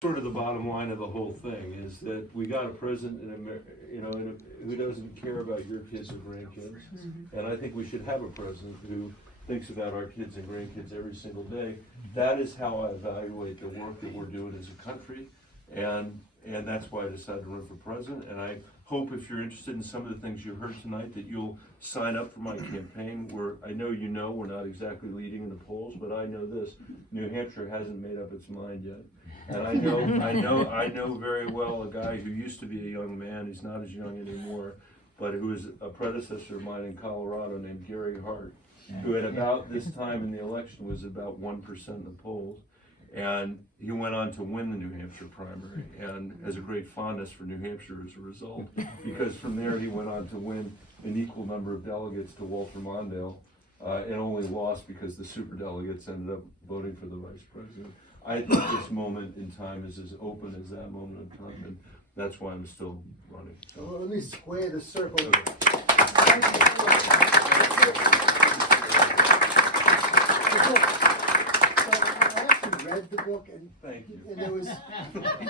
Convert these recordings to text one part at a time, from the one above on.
sort of the bottom line of the whole thing is that we got a president who doesn't care about your kids or grandkids. And I think we should have a president who thinks about our kids and grandkids every single day. That is how I evaluate the work that we're doing as a country. And that's why I decided to run for president. And I hope if you're interested in some of the things you heard tonight that you'll sign up for my campaign. I know we're not exactly leading in the polls, but I know this: New Hampshire hasn't made up its mind yet. And I know very well a guy who used to be a young man. He's not as young anymore, but who was a predecessor of mine in Colorado named Gary Hart, who at about this time in the election was about 1% in the polls. And he went on to win the New Hampshire primary and has a great fondness for New Hampshire as a result, because from there he went on to win an equal number of delegates to Walter Mondale, and only lost because the superdelegates ended up voting for the vice president. I think this moment in time is as open as that moment in time, and that's why I'm still running. So. Well, let me square the circle. Okay. Read the book, and thank you. And there was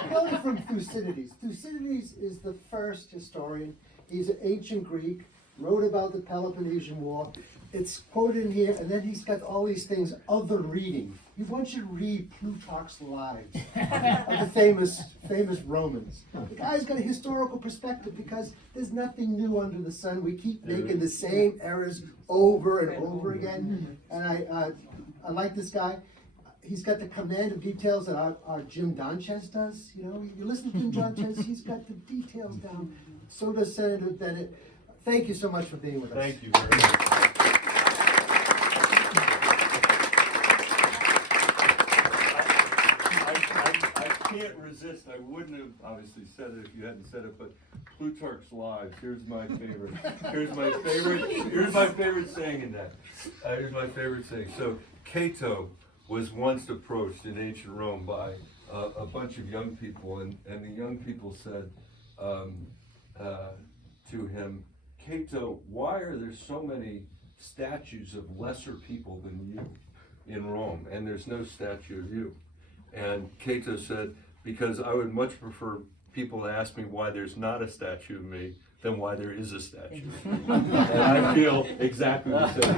quoted from Thucydides. Thucydides is the first historian. He's an ancient Greek, wrote about the Peloponnesian War. It's quoted in here, and then he's got all these things, other reading. You want you to read Plutarch's Lives of the famous Romans. The guy's got a historical perspective because there's nothing new under the sun. We keep making the same errors over and over again. And I like this guy. He's got the command of details that our Jim Donchez does. You know, you listen to Jim Donchez, he's got the details down. So does Senator Bennet. Thank you so much for being with us. Thank you very much. I can't resist. I wouldn't have obviously said it if you hadn't said it, but Plutarch's Lives. Here's my favorite. Here's my favorite saying in that. Here's my favorite saying. So Cato was once approached in ancient Rome by a bunch of young people, and the young people said to him, Cato, why are there so many statues of lesser people than you in Rome, and there's no statue of you? And Cato said, because I would much prefer people to ask me why there's not a statue of me than why there is a statue. And I feel exactly the same.